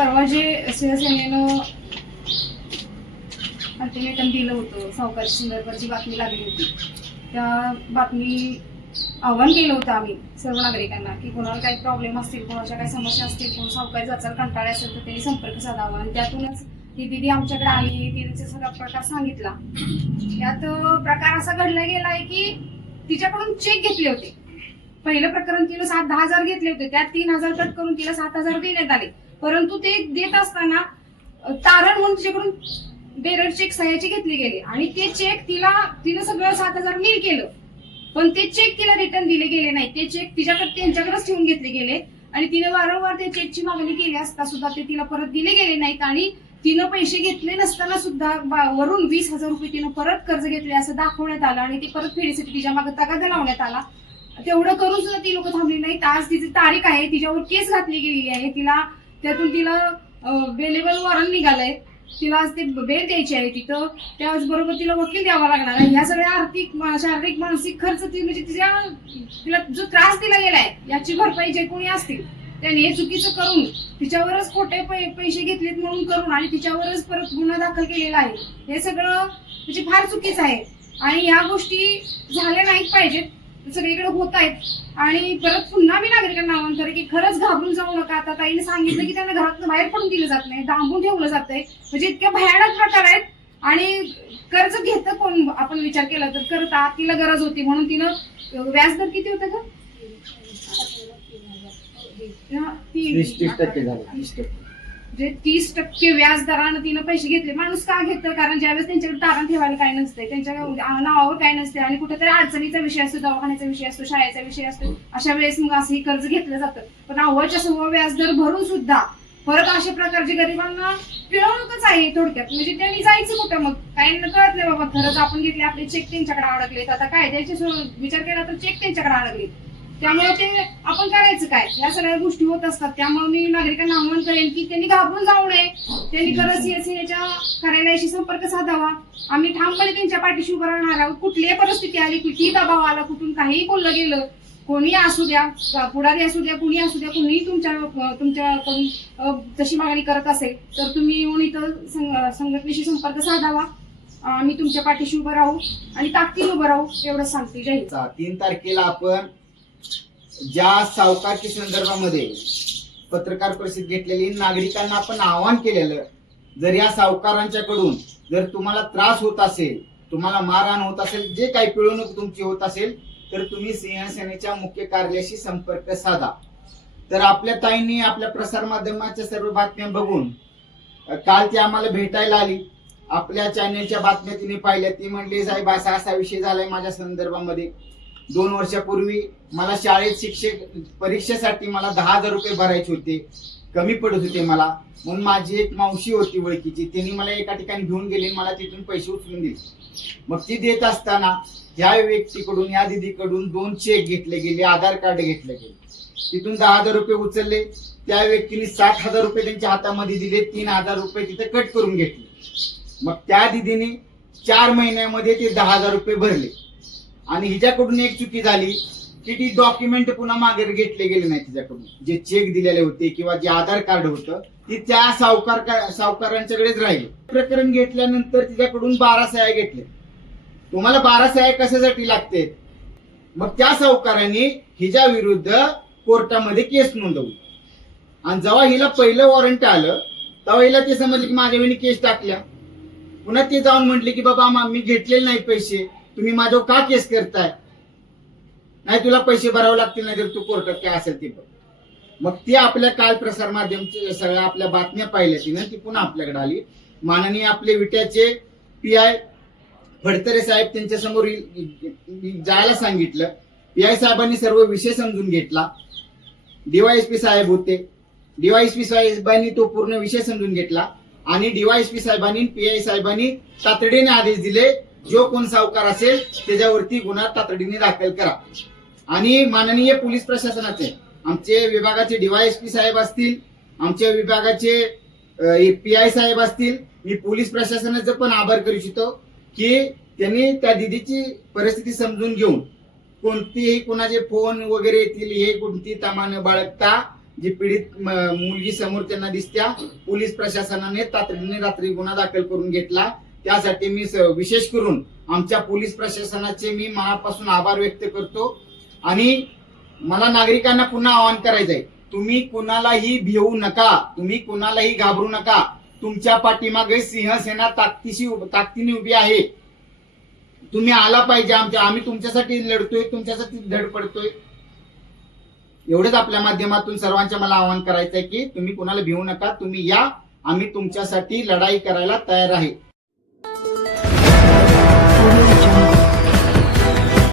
परवा जे शिवसेनेनं अल्टिमेटम दिलं होतं सावकारी संदर्भाची बातमी लागली होती त्या बातमी आव्हान केलं होतं आम्ही सर्व नागरिकांना की कोणाला काही प्रॉब्लेम असतील कोणाच्या काही समस्या असतील कोण सावकारी जाचाल कंटाळे असेल तर त्यांनी संपर्क साधावा आणि त्यातूनच ती दिदी आमच्याकडे आली तिने सगळा प्रकार सांगितला यात प्रकार असा घडला गेला आहे की तिच्याकडून चेक घेतले होते पहिलं प्रकरण तिला सात दहा हजार घेतले होते त्यात तीन हजार कट करून तिला सात हजार देण्यात आले परंतु ते देत असताना तारण म्हणून तिच्याकडून बेरर चेक सह्याची घेतली गेली आणि ते चेक तिला तिनं सगळं सात हजार नील केलं पण ते चेक तिला रिटर्न दिले गेले नाही ते चेक तिच्याकडे त्यांच्याकडेच ठेवून घेतले गेले आणि तिने वारंवार त्या चेकची मागणी केली असता सुद्धा ते तिला परत दिले गेले नाहीत आणि तिनं पैसे घेतले नसताना सुद्धा वरून वीस हजार रुपये तिनं परत कर्ज घेतले असं दाखवण्यात आलं आणि ते परत फेडीसाठी तिच्या मागे तगादा लावण्यात आला तेवढं करून सुद्धा ती लोक थांबली नाहीत आज तिची तारीख आहे तिच्यावर केस घातली गेलेली आहे तिला त्यातून तिला बेलेबल वॉरंट निघालंय तिला आज ते बेल द्यायची आहे तिथं त्याचबरोबर तिला वकील द्यावा लागणार आहे ह्या सगळ्या आर्थिक शारीरिक मानसिक खर्च ती म्हणजे तिच्या तिला जो त्रास दिला गेलाय याची भरपाई जे कोणी असतील त्याने हे चुकीचं करून तिच्यावरच खोटे पैसे घेतलेत म्हणून करून आणि तिच्यावरच परत गुन्हा दाखल केलेला आहे हे सगळं म्हणजे फार चुकीचं आहे आणि ह्या गोष्टी झाल्या नाहीत पाहिजेत सगळीकडे होत आहेत आणि परत पुन्हा मी नागरिकांना आवाहन करेन की खरंच घाबरून जाऊ नका आता ताईने सांगितलं की त्यांना घरातून बाहेर पडून दिलं जात नाही दांबून ठेवलं जात आहे म्हणजे इतक्या भयानक प्रकार आहेत आणि कर्ज घेत कोण आपण विचार केला तर करता तिला गरज होती म्हणून तिनं व्याजदर किती होतं का टक्के जे म्हणजे तीस टक्के व्याज दरानं तिनं पैसे घेतले माणूस का घेतं कारण ज्यावेळेस त्यांच्याकडे तारण ठेवायला काय नसते त्यांच्या नावावर काय नसते आणि कुठेतरी अडचणीचा विषय असतो दवाखान्याचा विषय असतो शाळेचा विषय असतो अशा वेळेस मग असं हे कर्ज घेतलं जातं पण अव्वाच्या समोर व्याज दर भरून सुद्धा परत अशा प्रकारची गरिबांना पिळवणूकच आहे थोडक्यात म्हणजे त्यांनी जायचं कुठं मग काही कळत नाही बाबा खरंच आपण घेतले आपले चेक त्यांच्याकडे अडकलेत आता कायद्याचे विचार केला तर चेक त्यांच्याकडे अडकले त्यामुळे ते आपण करायचं काय या सगळ्या गोष्टी होत असतात त्यामुळे मी नागरिकांना आवाहन करेन की त्यांनी घाबरून जाऊ नये त्यांनी खरंच याच्या कार्यालयाशी संपर्क साधावा आम्ही ठामपणे त्यांच्या पाठीशी उभं राहणार आहोत कुठलीही परिस्थिती आली कितीही दबाव आला कुठून काहीही बोललं गेलं कोणी असू द्या पुढारी असू द्या कुणी असू द्या कुणीही तुमच्या तुमच्याकडून तशी मागणी करत असेल तर तुम्ही येऊन इथं संघटनेशी संपर्क साधावा आम्ही तुमच्या पाठीशी उभं राहू आणि ताकदीने उभं राहू एवढं सांगते जय तीन तारखेला आपण ज्या सावकारकी संदर्भामध्ये पत्रकार परिषद घेतलेली नागरिकांना आपण आवाहन केलेलं जर या सावकारांच्या कडून जर तुम्हाला त्रास होत असेल तुम्हाला मारहाण होत असेल जे काही पिळवणूक तुमची होत असेल तर तुम्ही सिंहसेनेच्या मुख्य कार्याशी संपर्क साधा तर आपल्या ताईंनी आपल्या प्रसार माध्यमाच्या सर्व बातम्या बघून काल ती आम्हाला भेटायला आली आपल्या चॅनेलच्या बातम्या तिने पाहिल्या ती म्हणली साहेब असा असा विषय झालाय माझ्या संदर्भामध्ये दोन वर्षापूर्वी मला शाळेत शिक्षक परीक्षेसाठी मला दहा हजार रुपये भरायचे होते कमी पडत होते मला म्हणून माझी एक मावशी होती ओळखीची त्यांनी मला एका ठिकाणी घेऊन गेली मला तिथून पैसे उचलून दिले मग ती देत असताना ह्या व्यक्तीकडून या दिदीकडून दोन चेक घेतले गेले आधार कार्ड घेतले गेले तिथून दहा हजार रुपये उचलले त्या व्यक्तीने सात हजार रुपये त्यांच्या हातामध्ये दिले तीन हजार रुपये तिथे कट करून घेतले मग त्या दिदीने चार महिन्यामध्ये ते दहा हजार रुपये भरले आणि हिच्याकडून एक चुकी झाली की ती डॉक्युमेंट पुन्हा मागे घेतले गेले नाही तिच्याकडून जे चेक दिलेले होते किंवा जे आधार कार्ड होतं ती त्या सावकार सावकारांच्याकडेच राहिले प्रकरण घेतल्यानंतर तिच्याकडून बारा सहाय्य घेतले तुम्हाला बारा सह्या कशासाठी लागते मग त्या सावकारांनी हिच्या विरुद्ध कोर्टामध्ये केस नोंदवली आणि जेव्हा हिला पहिलं वॉरंट आलं तेव्हा हिला ते समजले की माझ्या वेळी केस टाकल्या पुन्हा ते जाऊन म्हटले की बाबा मी घेतलेले नाही पैसे तुम्ही माझ्यावर का केस करताय नाही तुला पैसे भरावे लागतील नाही तर तू कोर्टात काय असेल ते बघ मग ती आपल्या काल प्रसार माध्यमचे सगळ्या आपल्या बातम्या पाहिल्या ना ती पुन्हा आपल्याकडे आली माननीय आपले विट्याचे पी आय फडतरे साहेब त्यांच्या समोर जायला सांगितलं पी आय साहेबांनी सर्व विषय समजून घेतला डीवायएसपी साहेब होते डीवायएसपी साहेबांनी तो पूर्ण विषय समजून घेतला आणि डीवायएसपी साहेबांनी पी आय साहेबांनी तातडीने आदेश दिले जो कोण सावकार असेल त्याच्यावरती गुन्हा तातडीने दाखल करा आणि माननीय पोलीस प्रशासनाचे आमचे विभागाचे डीवायएसपी साहेब असतील आमच्या विभागाचे पी आय साहेब असतील मी पोलीस प्रशासनाचं पण आभार करू इच्छितो की त्यांनी त्या दिदीची परिस्थिती समजून घेऊन कोणतीही कोणाचे फोन वगैरे येतील हे कोणती तामान बाळगता जी पीडित मुलगी समोर त्यांना दिसत्या पोलीस प्रशासनाने तातडीने रात्री गुन्हा दाखल करून घेतला त्यासाठी मी विशेष करून आमच्या पोलीस प्रशासनाचे मी मनापासून आभार व्यक्त करतो आणि मला नागरिकांना पुन्हा आवाहन करायचं आहे तुम्ही कुणालाही भिवू नका तुम्ही कुणालाही घाबरू नका तुमच्या पाठीमागे सिंहसेना ताकदीशी ताकदीने उभी आहे तुम्ही आला पाहिजे आमच्या आम्ही तुमच्यासाठी लढतोय तुमच्यासाठी धड पडतोय एवढेच आपल्या माध्यमातून सर्वांचे मला आवाहन करायचंय आहे की तुम्ही कुणाला भिवू नका तुम्ही या आम्ही तुमच्यासाठी लढाई करायला तयार आहे